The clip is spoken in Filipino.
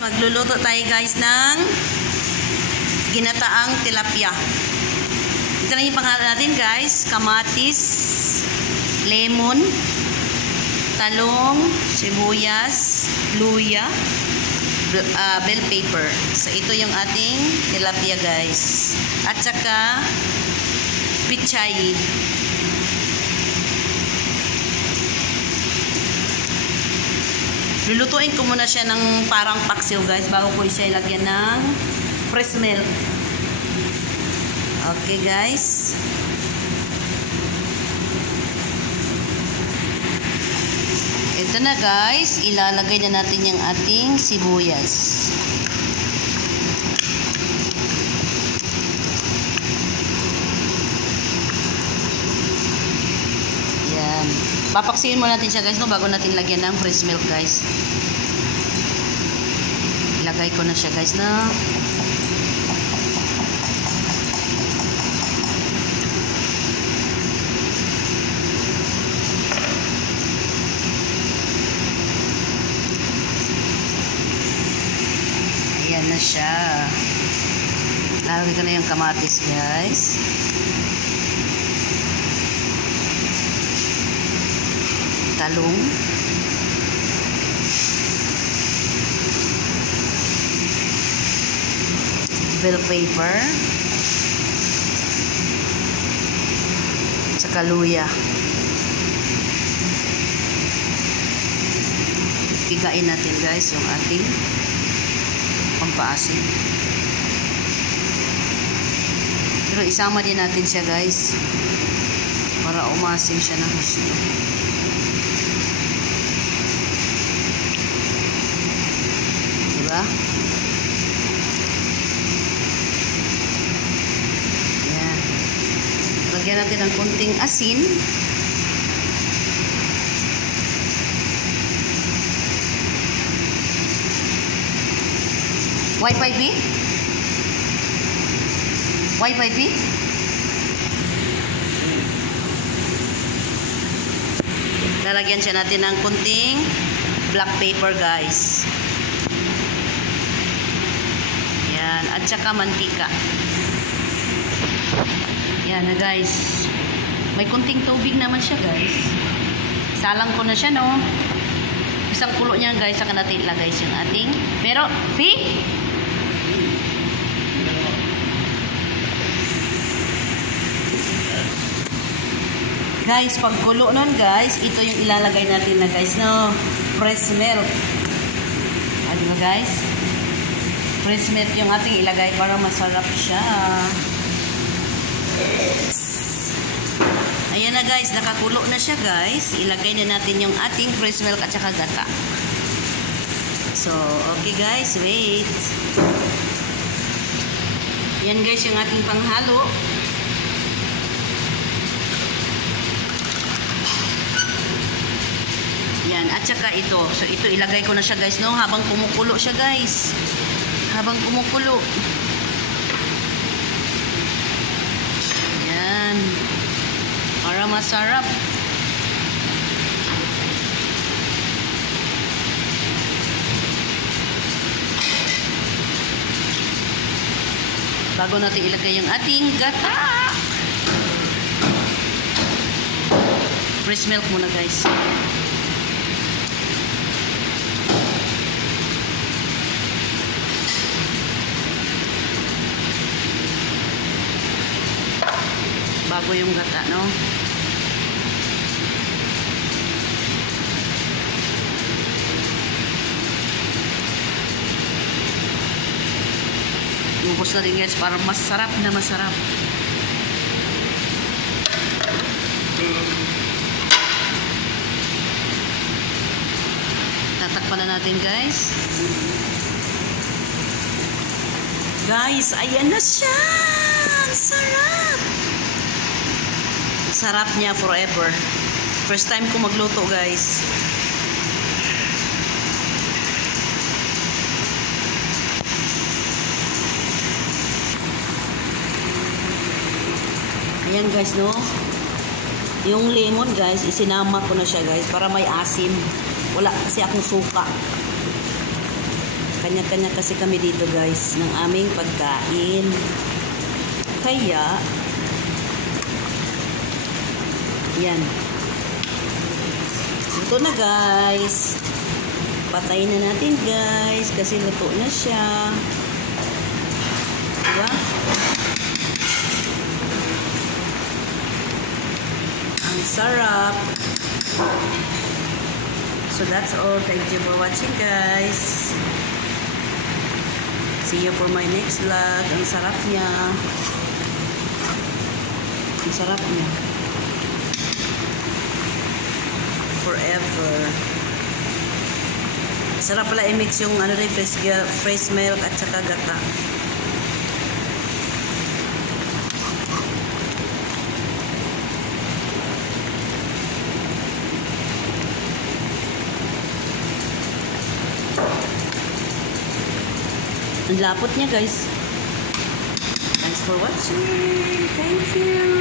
Magluluto tayo guys ng ginataang tilapia. Ito na yung pangalan natin guys. Kamatis, lemon, talong, sibuyas, luya, bell pepper. So ito yung ating tilapia guys. At saka pichay. Lulutuin ko muna siya ng parang paksiw guys bago ko siya ilagyan ng fresh milk. Okay guys. Ito na guys, ilalagay na natin yung ating sibuyas. Yan. Papaksihin muna natin siya guys no bago natin lagyan ng fresh milk guys. Ilagay ko na siya guys na. Ayan na siya. Lalagay ko na yung kamatis guys. Talong, bell pepper, saka luya. Pigain natin guys yung ating pampaasim. Pero isama din natin siya guys para umasim siya ng gusto. Ayan. Lagyan natin ng konting asin. Wi-Fi? Wi-Fi? Lalagyan siya natin ng konting black pepper guys. At saka mantika. Yan na guys. May kunting tubig naman siya guys. Salang ko na siya no. Isang kulo niya guys. Saka natin ilagay yung ating. Pero, guys, pag kulo nun guys, ito yung ilalagay natin na guys no. Fresh milk. Ano mo guys? Fresh milk yung ating ilagay para masarap siya. Ayan na guys, nakakulo na siya guys. Ilagay na natin yung ating fresh milk at saka gata. So, okay guys, wait. Yan guys yung ating panghalo. Yan, at saka ito. So, ito ilagay ko na siya guys no, habang kumukulo siya guys. Habang kumukulo. Yan. Para masarap. Bago natin ilagay yung ating gata. Fresh milk muna guys. Bago yung gata, no? Lubos na rin guys para masarap na masarap. Tatakpan na natin guys. Guys, ayan na siya! Sarap! Sarap niya forever. First time ko magluto guys. Ayan guys no. Yung lemon guys, isinama ko na siya guys para may asim. Wala kasi akong suka. Kanya-kanya kasi kami dito guys ng aming pagkain. Kaya, yan. Luto na guys. Patayin na natin guys kasi luto na siya. Diba? Ang sarap. So that's all. Thank you for watching guys. See you for my next vlog. Ang sarap niya. Ang sarap niya. Forever. Sarap pala i-mix yung ano rin, fresh milk at saka gata. Ang lapot niya guys. Thanks for watching. Thank you.